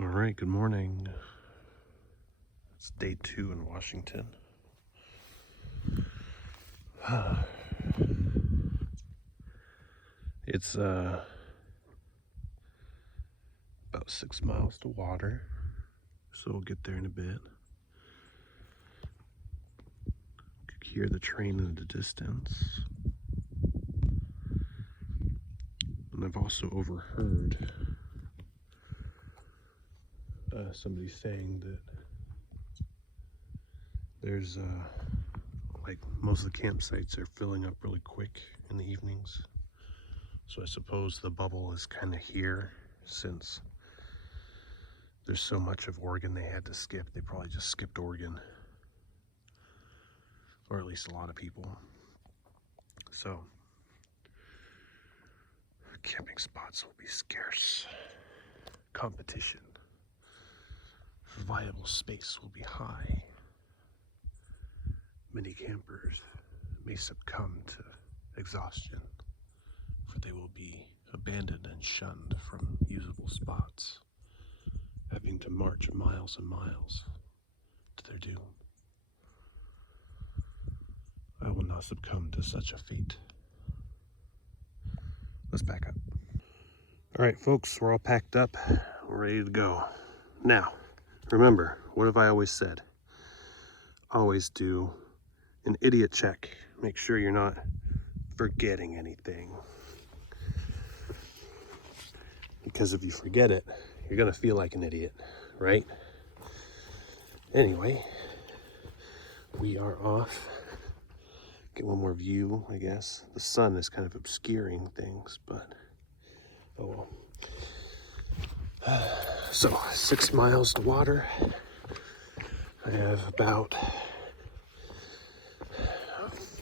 All right, good morning. It's day 2 in Washington. It's about 6 miles to water, so we'll get there in a bit. You can hear the train in the distance. And I've also overheard somebody saying that there's like most of the campsites are filling up really quick in the evenings. So I suppose the bubble is kind of here since there's so much of Oregon they had to skip. They probably just skipped Oregon, or at least a lot of people. So camping spots will be scarce. Competition for viable space will be high. Many campers may succumb to exhaustion, for they will be abandoned and shunned from usable spots, having to march miles and miles to their doom. I will not succumb to such a fate. Let's back up. All right, folks, we're all packed up. We're ready to go. Now, remember, what have I always said? Always do an idiot check. Make sure you're not forgetting anything. Because if you forget it, you're gonna feel like an idiot, right? Anyway, we are off. Get one more view, I guess. The sun is kind of obscuring things, but oh well. So 6 miles to water. I have about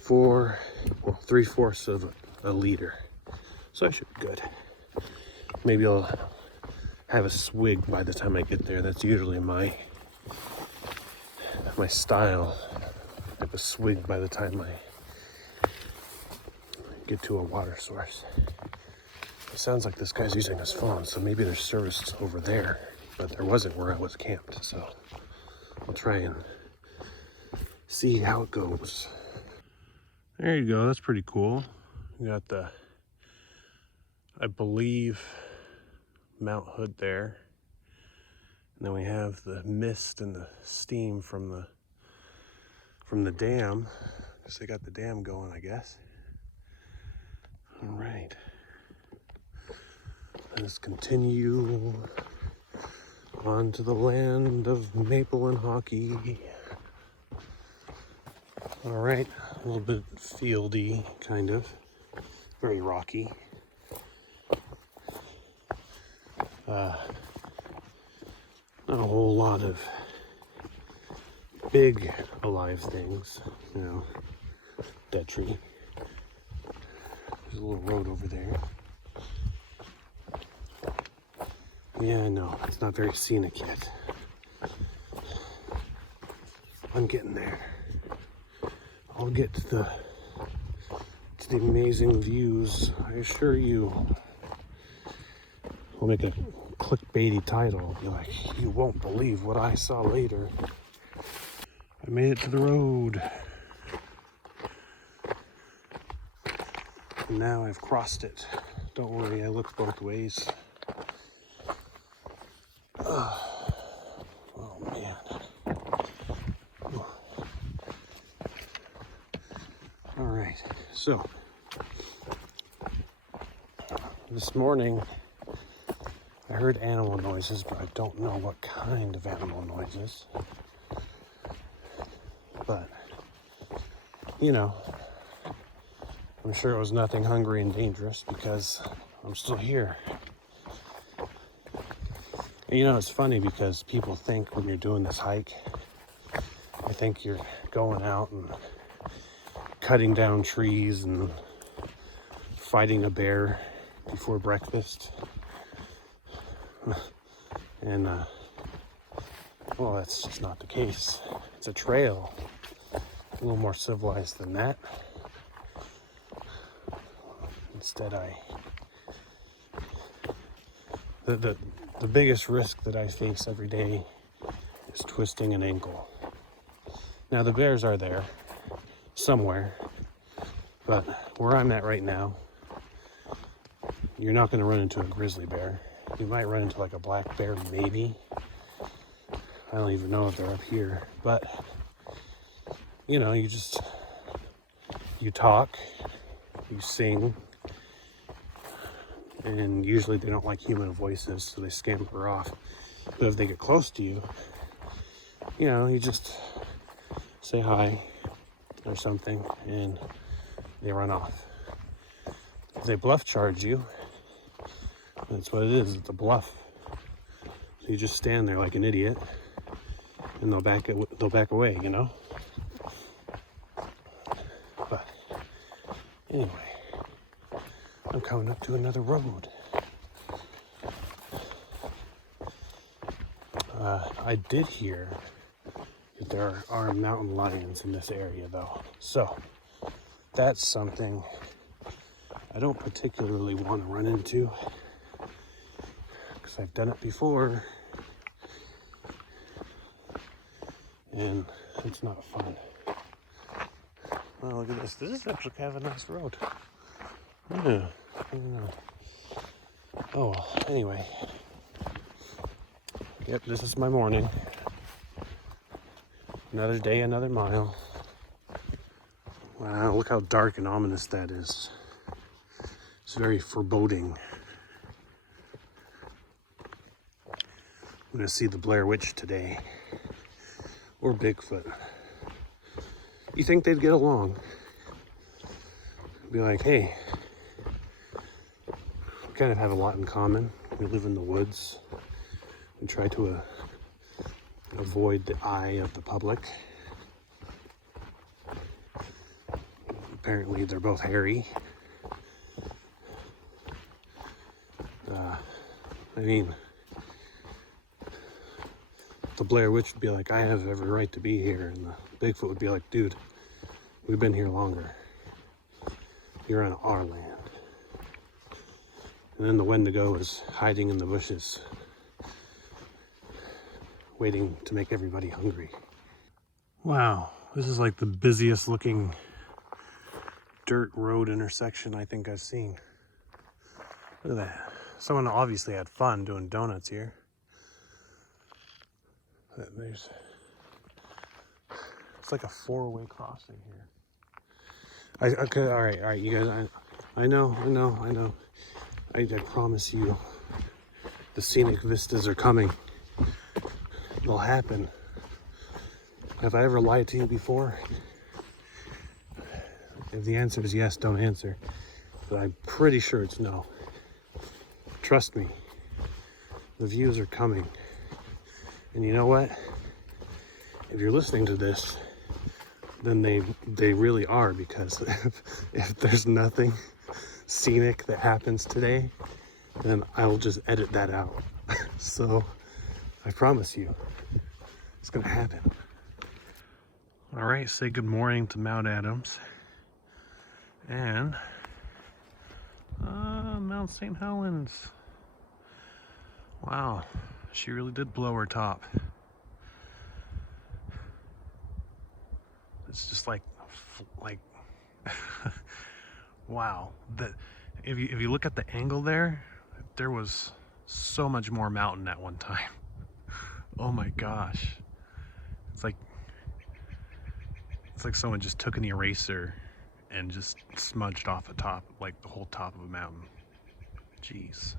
3/4 of a liter. So I should be good. Maybe I'll have a swig by the time I get there. That's usually my style. I have a swig by the time I get to a water source. It sounds like this guy's using his phone, so maybe there's service over there, but there wasn't where I was camped, so I'll try and see how it goes. There you go, that's pretty cool. You got the, I believe, Mount Hood there. And then we have the mist and the steam from the dam, because they got the dam going, I guess. All right. Let's continue on to the land of maple and hockey. All right, a little bit fieldy, kind of. Very rocky. Not a whole lot of big alive things, you know, dead tree. There's a little road over there. Yeah, I know, it's not very scenic yet. I'm getting there. I'll get to the amazing views, I assure you. I'll make a clickbaity title. I'll be like, you won't believe what I saw later. I made it to the road. And now I've crossed it. Don't worry, I looked both ways. Oh man. All right, so this morning I heard animal noises, but I don't know what kind of animal noises. But, you know, I'm sure it was nothing hungry and dangerous because I'm still here. And you know, it's funny because people think when you're doing this hike, I think you're going out and cutting down trees and fighting a bear before breakfast. And, well, that's just not the case. It's a trail, a little more civilized than that. Instead, the The biggest risk that I face every day is twisting an ankle. Now the bears are there somewhere, but where I'm at right now, you're not going to run into a grizzly bear. You might run into like a black bear, maybe. I don't even know if they're up here, but you know, you talk, you sing, and usually they don't like human voices, so they scamper off. But if they get close to you, you know, you just say hi or something and they run off. If they bluff charge you, that's what it is, it's a bluff. So you just stand there like an idiot and they'll back away, you know? But anyway, I'm coming up to another road. I did hear that there are mountain lions in this area though. So that's something I don't particularly want to run into because I've done it before and it's not fun. Oh, look at this. This is actually kind of a nice road. Yeah. Oh, well, anyway. Yep, this is my morning. Another day, another mile. Wow, look how dark and ominous that is. It's very foreboding. I'm gonna see the Blair Witch today. Or Bigfoot. You think they'd get along? Be like, hey, we kind of have a lot in common. We live in the woods. We try to avoid the eye of the public. Apparently they're both hairy. I mean, the Blair Witch would be like, I have every right to be here. And the Bigfoot would be like, dude, we've been here longer. You're on our land. And then the Wendigo is hiding in the bushes, waiting to make everybody hungry. Wow, this is like the busiest looking dirt road intersection I think I've seen. Look at that. Someone obviously had fun doing donuts here. It's like a four-way crossing here. Okay, all right, you guys. I know. I promise you, the scenic vistas are coming. They'll happen. Have I ever lied to you before? If the answer is yes, don't answer. But I'm pretty sure it's no. Trust me, the views are coming. And you know what? If you're listening to this, then they really are, because if there's nothing scenic that happens today, then I will just edit that out. So I promise you, it's gonna happen. All right, say good morning to Mount Adams and Mount St. Helens. Wow, she really did blow her top. It's just like wow. That if you look at the angle there was so much more mountain at one time. Oh my gosh. It's like someone just took an eraser and just smudged off the top, like the whole top of a mountain. Jeez.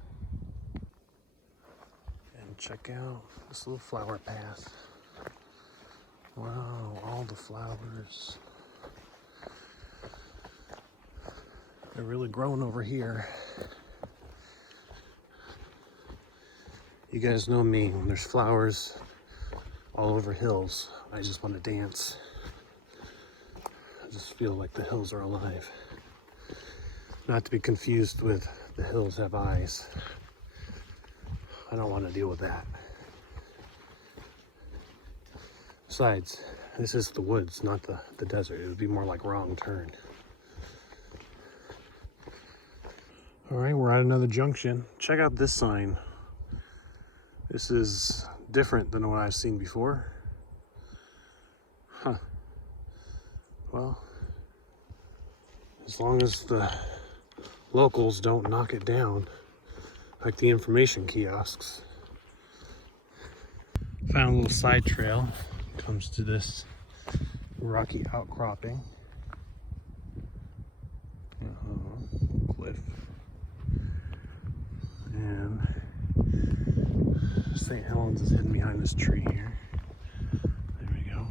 And check out this little flower path. Wow, all the flowers. They're really growing over here. You guys know me, when there's flowers all over hills, I just want to dance. I just feel like the hills are alive. Not to be confused with the hills have eyes. I don't want to deal with that. Besides, this is the woods, not the desert. It would be more like Wrong Turn. All right, we're at another junction. Check out this sign. This is different than what I've seen before. Huh. Well, as long as the locals don't knock it down like the information kiosks. Found a little side trail. Comes to this rocky outcropping. Cliff. And St. Helens is hidden behind this tree here. There we go.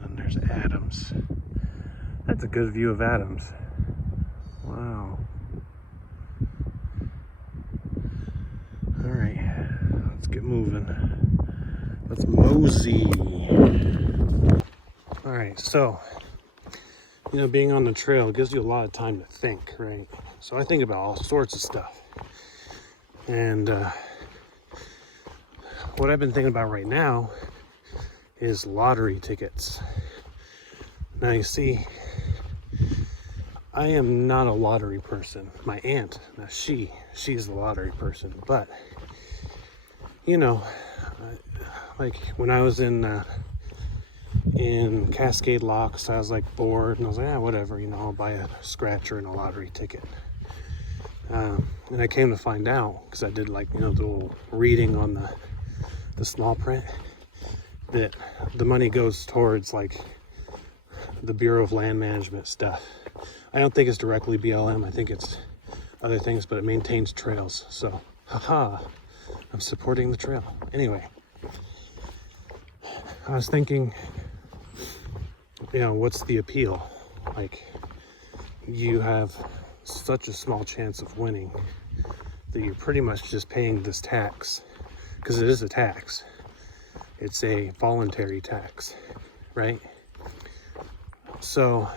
And then there's Adams. That's a good view of Adams. Wow. All right, let's get moving. Let's mosey. All right, so, you know, being on the trail gives you a lot of time to think, right? So I think about all sorts of stuff. And what I've been thinking about right now is lottery tickets. Now you see, I am not a lottery person. My aunt, now she's the lottery person. But, you know, like when I was in Cascade Locks, I was like bored and I was like, whatever, you know, I'll buy a scratcher and a lottery ticket. And I came to find out, because I did like, you know, the little reading on the small print, that the money goes towards like the Bureau of Land Management stuff. I don't think it's directly BLM, I think it's other things, but it maintains trails. So, haha, I'm supporting the trail. Anyway, I was thinking, you know, what's the appeal? Like, you have such a small chance of winning that you're pretty much just paying this tax, because it is a tax. It's a voluntary tax, right? So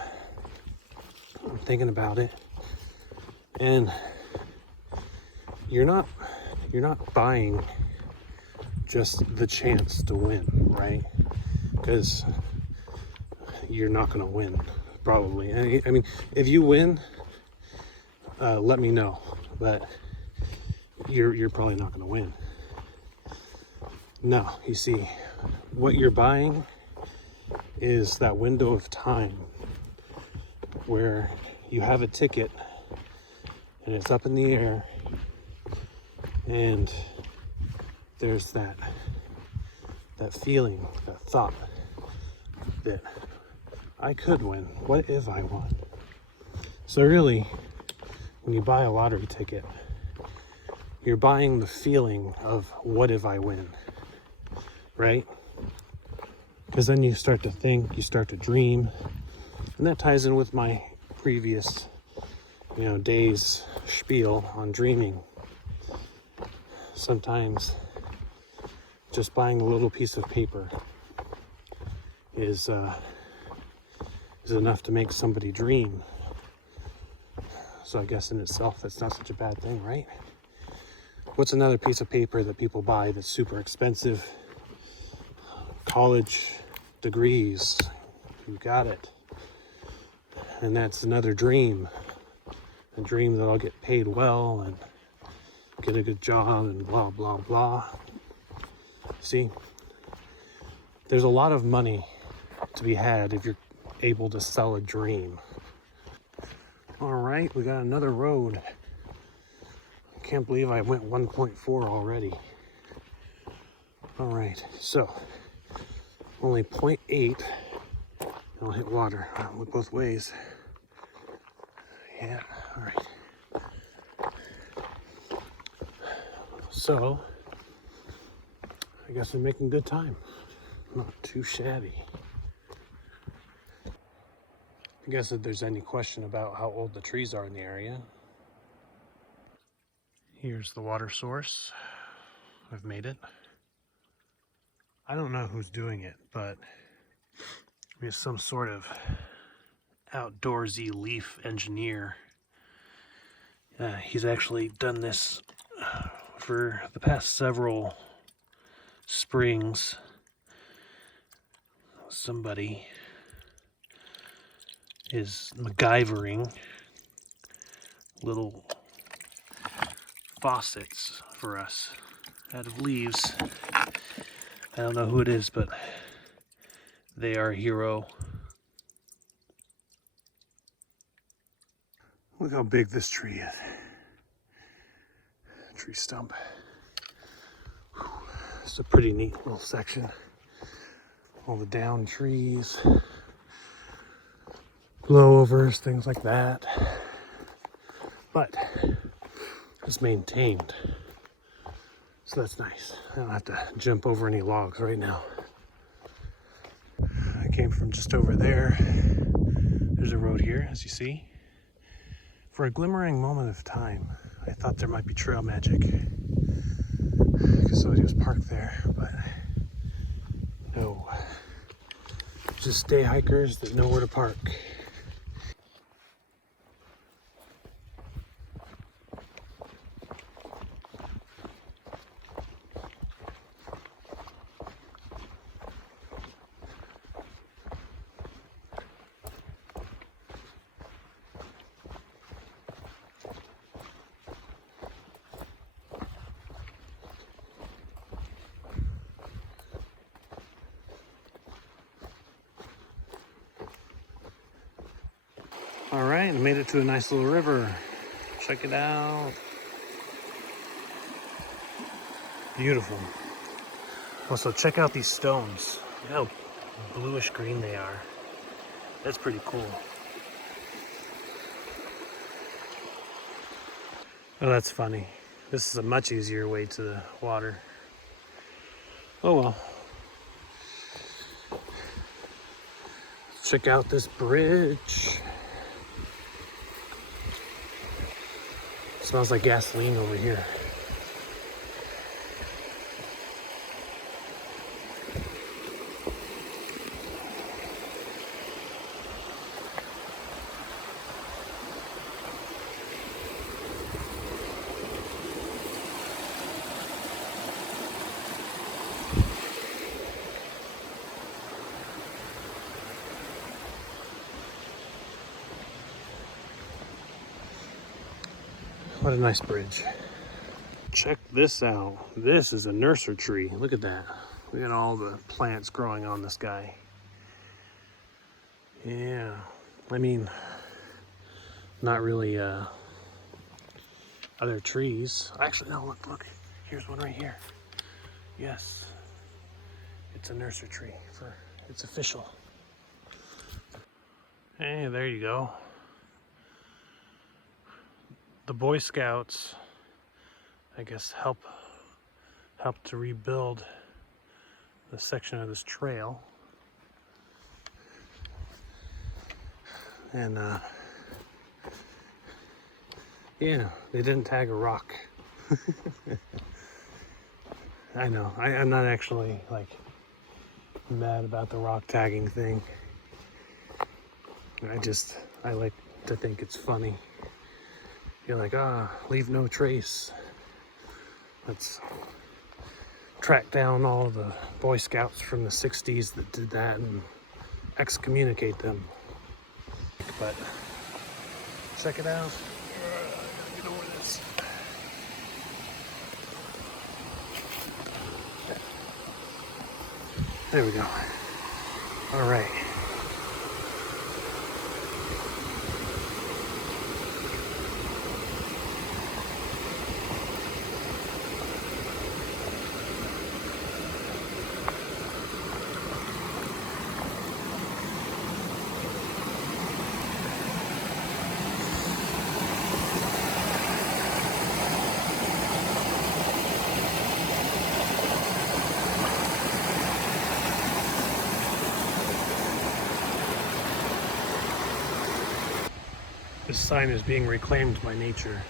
I'm thinking about it, and you're not buying just the chance to win, right? Because you're not going to win, probably. I mean, if you win, let me know, but you're probably not going to win. No, you see, what you're buying is that window of time where you have a ticket and it's up in the air, and there's that feeling, that thought that I could win. What if I won? So really, when you buy a lottery ticket, you're buying the feeling of what if I win, right? Because then you start to think, you start to dream, and that ties in with my previous, you know, days spiel on dreaming. Sometimes just buying a little piece of paper is enough to make somebody dream. So I guess in itself, that's not such a bad thing, right? What's another piece of paper that people buy that's super expensive? College degrees. You got it. And that's another dream. A dream that I'll get paid well and get a good job and blah, blah, blah. See, there's a lot of money to be had if you're able to sell a dream. All right, we got another road. I can't believe I went 1.4 already. All right, so only 0.8. I'll hit water. I'll look both ways. Yeah, all right. So, I guess we're making good time. Not too shabby. I guess if there's any question about how old the trees are in the area, here's the water source. I've made it. I don't know who's doing it, but it's some sort of outdoorsy leaf engineer. He's actually done this for the past several springs. Somebody is MacGyvering little faucets for us out of leaves. I don't know who it is, but they are a hero. Look how big this tree is. Tree stump. Whew. It's a pretty neat little section. All the down trees, blowovers, things like that. But it's maintained. So that's nice. I don't have to jump over any logs right now. I came from just over there. There's a road here, as you see. For a glimmering moment of time, I thought there might be trail magic, because somebody was parked there, but no. Just day hikers that know where to park. All right, I made it to a nice little river. Check it out. Beautiful. Also, check out these stones. Look how bluish green they are. That's pretty cool. Oh, that's funny. This is a much easier way to the water. Oh well. Check out this bridge. Smells like gasoline over here. What a nice bridge. Check this out. This is a nursery tree. Look at that. Look at all the plants growing on this guy. Yeah, I mean, not really other trees. Actually, no, look. Here's one right here. Yes, it's a nursery tree. It's official. Hey, there you go. The Boy Scouts, I guess, help to rebuild the section of this trail. And yeah, they didn't tag a rock. I know, I'm not actually like mad about the rock tagging thing. I like to think it's funny. You're like, leave no trace. Let's track down all the Boy Scouts from the 60s that did that and excommunicate them. But check it out. Get over this. There we go. All right. This sign is being reclaimed by nature.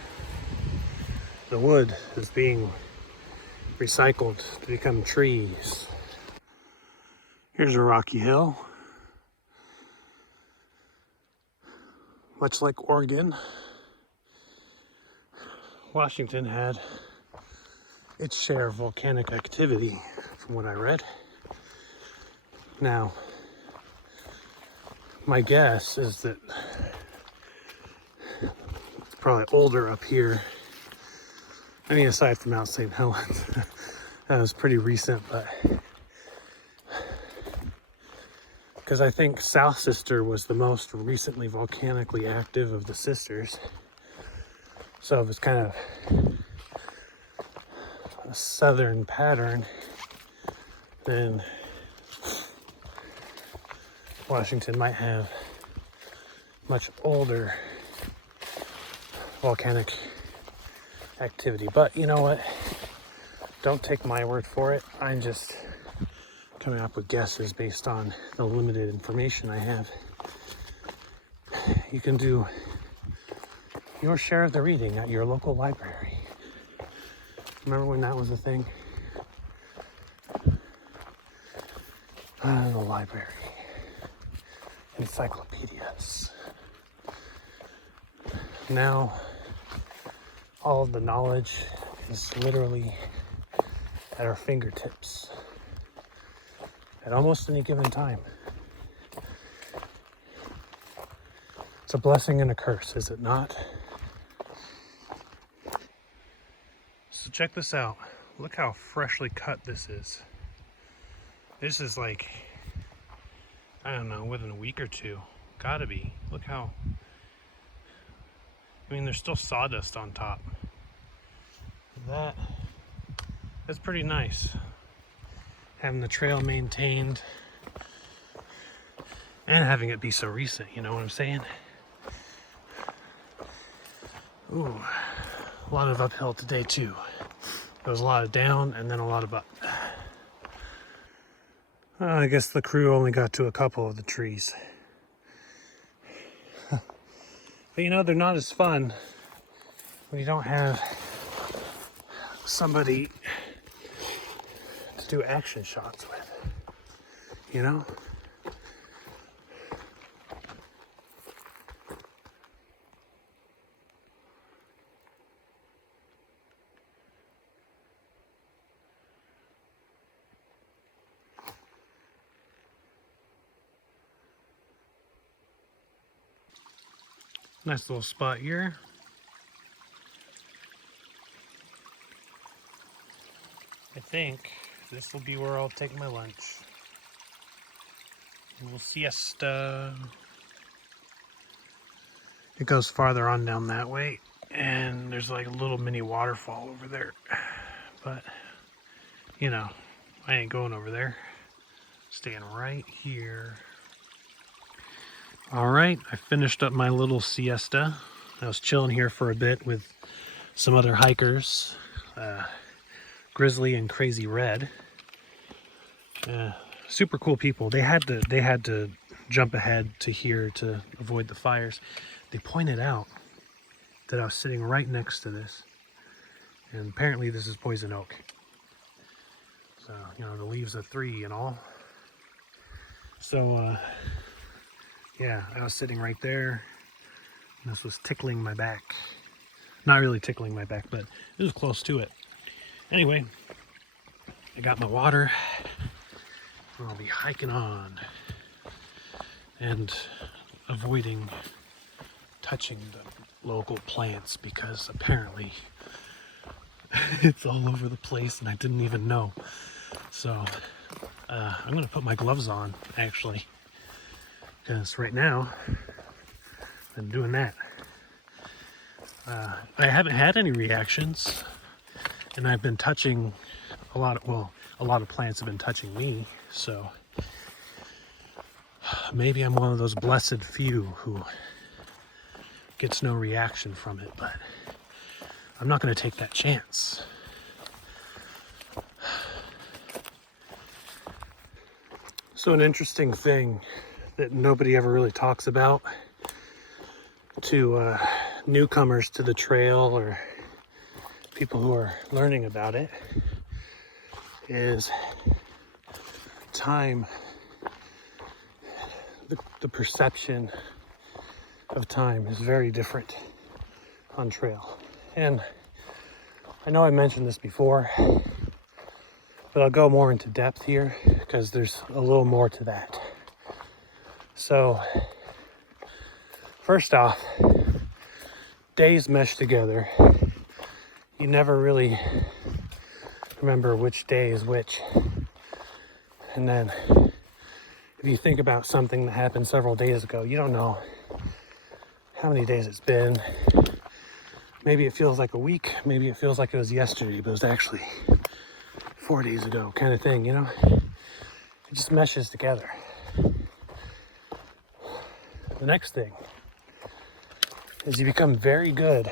The wood is being recycled to become trees. Here's a rocky hill. Much like Oregon, Washington had its share of volcanic activity, from what I read. Now, my guess is that it's probably older up here I mean, aside from Mount St. Helens, that was pretty recent, but because I think South Sister was the most recently volcanically active of the sisters. So it was kind of a southern pattern. Then Washington might have much older volcanic activity. But you know what? Don't take my word for it. I'm just coming up with guesses based on the limited information I have. You can do your share of the reading at your local library. Remember when that was a thing? The library. Encyclopedias. Now, all of the knowledge is literally at our fingertips at almost any given time. It's a blessing and a curse, is it not? So check this out. Look how freshly cut this is. This is like, I don't know, within a week or two. Gotta be. Look how, I mean, there's still sawdust on top. That's pretty nice. Having the trail maintained and having it be so recent, you know what I'm saying? Ooh, a lot of uphill today too. There was a lot of down and then a lot of up. I guess the crew only got to a couple of the trees. But you know, they're not as fun when you don't have somebody to do action shots with, you know? Nice little spot here. I think this will be where I'll take my lunch. A little siesta. It goes farther on down that way, and there's like a little mini waterfall over there. But, you know, I ain't going over there. Staying right here. All right, I finished up my little siesta. I was chilling here for a bit with some other hikers, Grizzly and Crazy Red. Super cool people. They had to jump ahead to here to avoid the fires. They pointed out that I was sitting right next to this, and apparently this is poison oak. So, you know, the leaves are 3 and all. So, yeah, I was sitting right there, and this was tickling my back. Not really tickling my back, but it was close to it. Anyway, I got my water, and I'll be hiking on and avoiding touching the local plants because apparently it's all over the place and I didn't even know. So I'm gonna put my gloves on actually, because right now I'm doing that. I haven't had any reactions, and I've been touching a lot of plants have been touching me, so maybe I'm one of those blessed few who gets no reaction from it, but I'm not going to take that chance. So an interesting thing that nobody ever really talks about to newcomers to the trail or people who are learning about it is time. The perception of time is very different on trail. And I know I mentioned this before, but I'll go more into depth here because there's a little more to that. So, first off, days mesh together. you never really remember which day is which. And then if you think about something that happened several days ago, you don't know how many days it's been. Maybe it feels like a week, maybe it feels like it was yesterday, but it was actually 4 days ago, kind of thing, you know? It just meshes together. The next thing is you become very good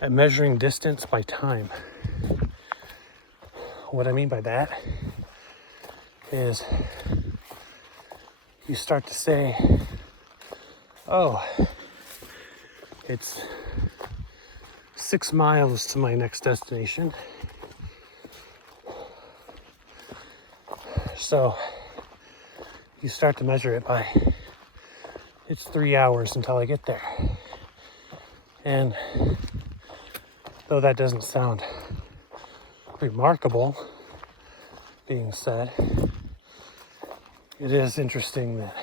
at measuring distance by time. What I mean by that is you start to say, oh, it's 6 miles to my next destination. So you start to measure it by, it's 3 hours until I get there. And though that doesn't sound remarkable being said, it is interesting that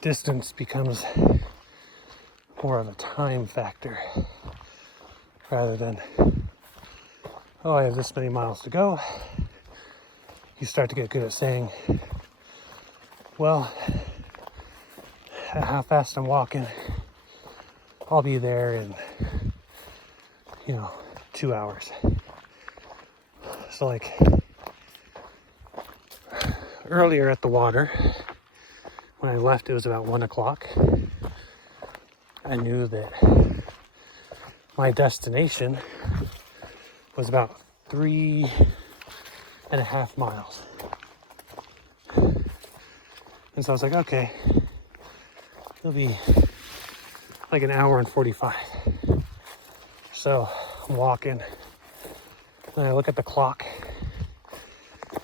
distance becomes more of a time factor rather than, oh, I have this many miles to go. You start to get good at saying, well, at how fast I'm walking, I'll be there in, 2 hours. So like earlier at the water, when I left, it was about 1 o'clock. I knew that my destination was about 3.5 miles. And so I was like, okay, it'll be like an hour and 45. So I'm walking, and I look at the clock,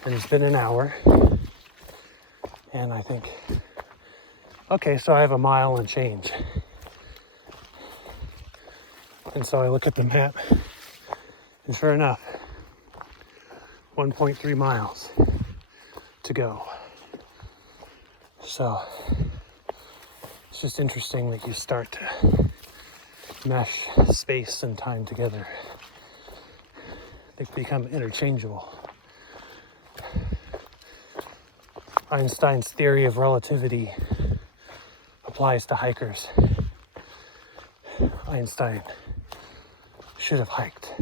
and it's been an hour. And I think, okay, so I have a mile and change. And so I look at the map, and sure enough, 1.3 miles to go. So it's just interesting that you start to mesh space and time together. They become interchangeable. Einstein's theory of relativity applies to hikers. Einstein should have hiked.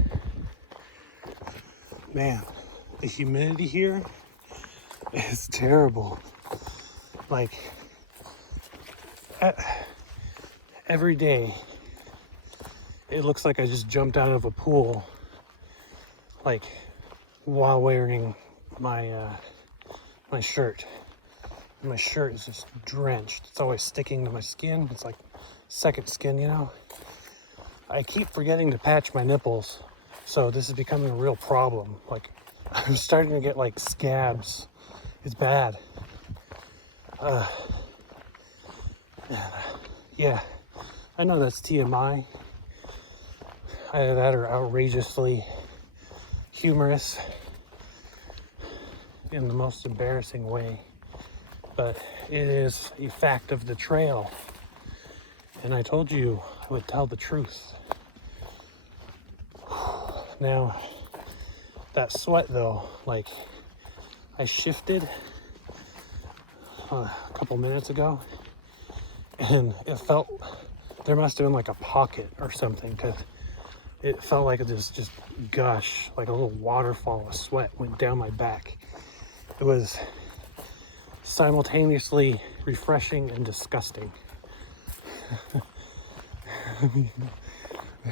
Man, the humidity here is terrible. Like, every day, it looks like I just jumped out of a pool, like, while wearing my my shirt. And my shirt is just drenched. It's always sticking to my skin. It's like second skin, you know? I keep forgetting to patch my nipples, so this is becoming a real problem. Like, I'm starting to get like scabs. It's bad. Yeah, I know that's TMI. Either that or outrageously humorous in the most embarrassing way. But it is a fact of the trail. And I told you I would tell the truth. Now, that sweat though, like, I shifted a couple minutes ago, and it felt, there must have been like a pocket or something, because it felt like this just gush, like a little waterfall of sweat went down my back. It was simultaneously refreshing and disgusting.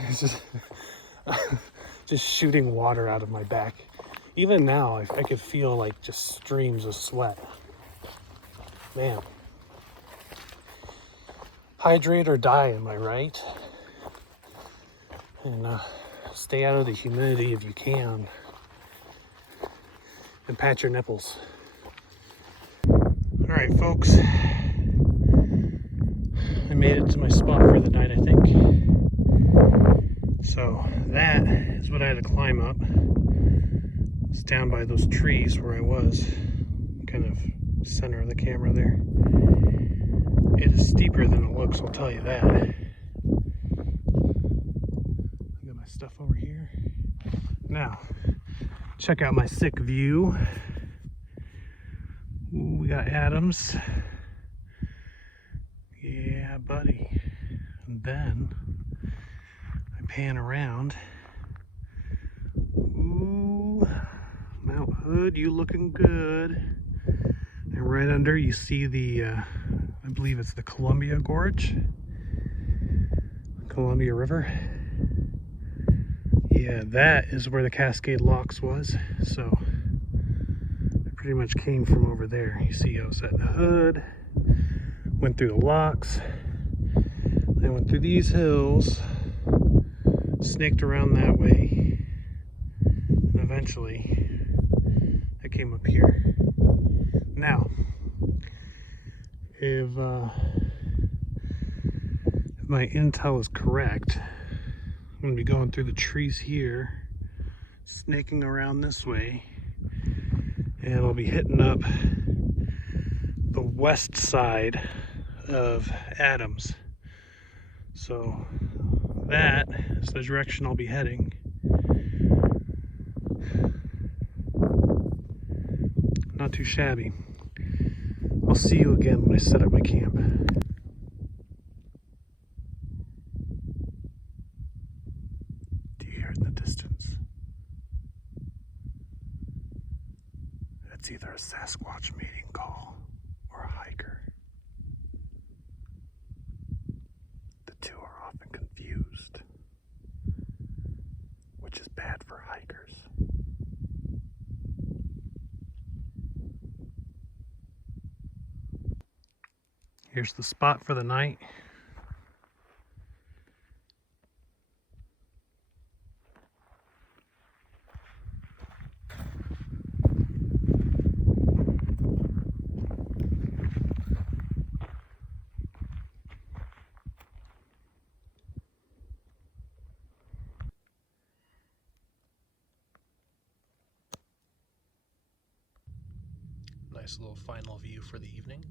It's just shooting water out of my back. Even now, I could feel like just streams of sweat. Man. Hydrate or die, am I right? And stay out of the humidity if you can. And pat your nipples. Alright, folks. I made it to my spot for the night, I think. So that is what I had to climb up. It's down by those trees where I was. Kind of center of the camera there. It is steeper than it looks, I'll tell you that. Now, check out my sick view. Ooh, we got Adams. Yeah, buddy. And then I pan around. Ooh, Mount Hood, you looking good. And right under you see the, I believe it's the Columbia Gorge. Columbia River. Yeah, that is where the Cascade Locks was. So I pretty much came from over there. You see I was at the Hood, went through the locks, I went through these hills, snaked around that way, and eventually I came up here. Now, if my intel is correct, I'm going to be going through the trees here, snaking around this way, and I'll be hitting up the west side of Adams. So that is the direction I'll be heading. Not too shabby. I'll see you again when I set up my camp. Do you hear it in the distance? It's either a Sasquatch mating call or a hiker. The two are often confused, which is bad for hikers. Here's the spot for the night. Nice little final view for the evening.